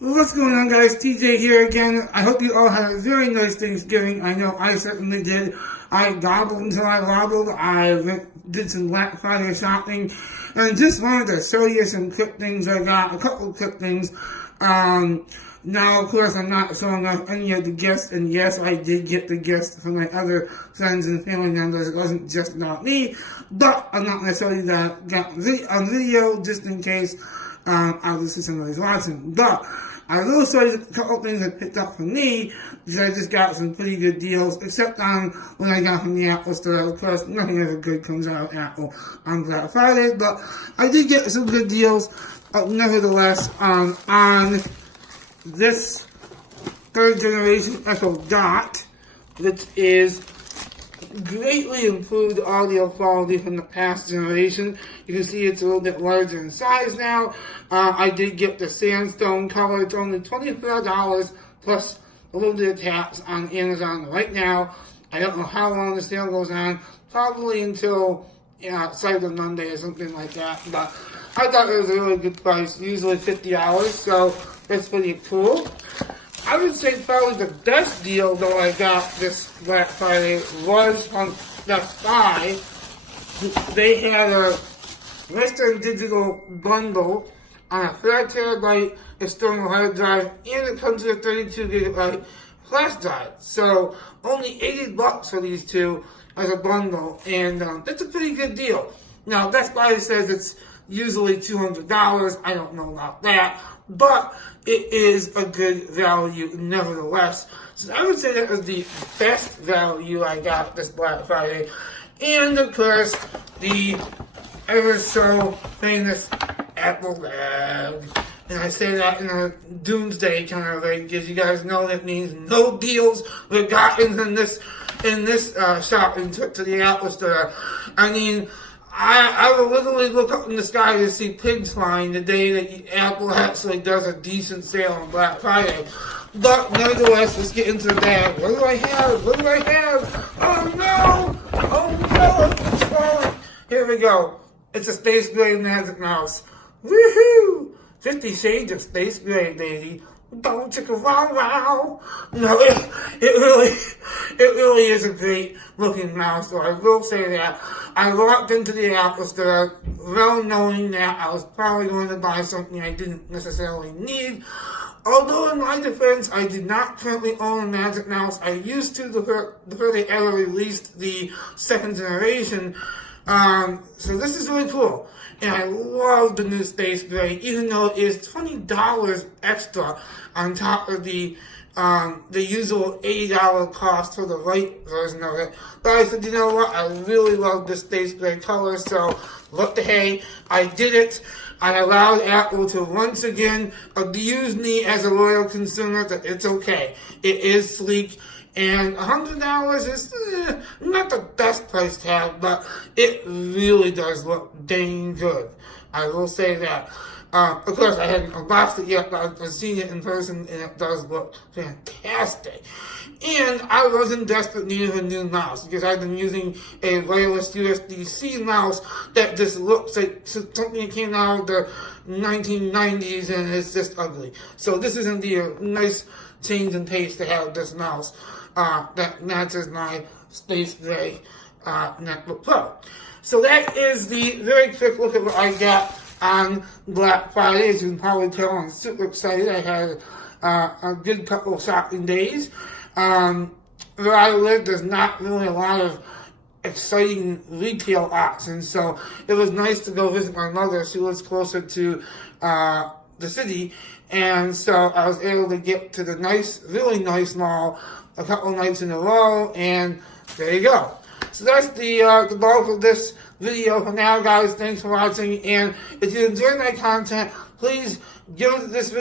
What's going on, guys? TJ here again. I hope you all had a very nice Thanksgiving. I know I certainly did. I gobbled until I wobbled. Did some Black Friday shopping, and just wanted to show you some quick things I got. A couple of quick things. Now, of course, I'm not showing off any of the gifts, and yes, I did get the gifts from my other friends and family members. It wasn't just about me, but I'm not going to show you that on video just in case. Obviously somebody's watching, but I will show you a couple things I picked up from me, because I just got some pretty good deals, except on when I got from the Apple store. Of course, nothing ever good comes out of Apple on Black Friday, but I did get some good deals, nevertheless, on this third generation Echo Dot, which is greatly improved audio quality from the past generation. You can see it's a little bit larger in size now. I did get the sandstone color. It's only $24 plus a little bit of tax on Amazon right now. I don't know how long the sale goes on. Probably until Cyber Monday or something like that. But I thought it was a really good price. Usually $50, so that's pretty cool. I would say probably the best deal though I got this Black Friday was from Best Buy. They had a Western Digital bundle on a 4 terabyte external hard drive, and it comes with a 32 gigabyte flash drive. So only $80 for these two as a bundle, and that's a pretty good deal. Now Best Buy says it's usually $200. I don't know about that, but it is a good value nevertheless. So I would say that was the best value I got this Black Friday. And of course, the ever so famous Apple bag. And I say that in a doomsday kind of way, because you guys know that means no deals were gotten in this shopping trip to the Apple store. I mean, I will literally look up in the sky to see pigs flying the day that Apple actually does a decent sale on Black Friday. But nevertheless, let's get into the bag. What do I have? What do I have? Oh no! Oh no! It's falling. Here we go. It's a Space Gray Magic Mouse. Woohoo! 50 Shades of Space Gray, baby. Don't chicka wow wow. No, it really is a great looking mouse, so I will say that. I walked into the Apple store well knowing that I was probably going to buy something I didn't necessarily need. Although in my defense, I did not currently own a Magic Mouse. I used to before they ever released the second generation. So this is really cool. And I love the new Space Gray, even though it is $20 extra on top of the usual $80 cost for the white version of it. But I said, you know what, I really love this Space Gray color, so what the hey, I did it. I allowed Apple to once again abuse me as a loyal consumer, that it's okay. It is sleek. And $100 is not the best price tag, but it really does look dang good. I will say that. Of course, I haven't unboxed it yet, but I've seen it in person, and it does look fantastic. And I was in desperate need of a new mouse, because I've been using a wireless USB-C mouse that just looks like something that came out of the 1990s, and it's just ugly. So this is indeed a nice change in taste to have this mouse that matches my Space Gray MacBook Pro. So that is the very quick look at what I got on Black Friday. As you can probably tell, I'm super excited. I had a good couple of shopping days. Where I live, there's not really a lot of exciting retail options, so it was nice to go visit my mother. She lives closer to the city, and so I was able to get to the really nice mall a couple nights in a row, and there you go. So that's the bulk of this video for now, guys. Thanks for watching, and if you enjoyed my content, please give this video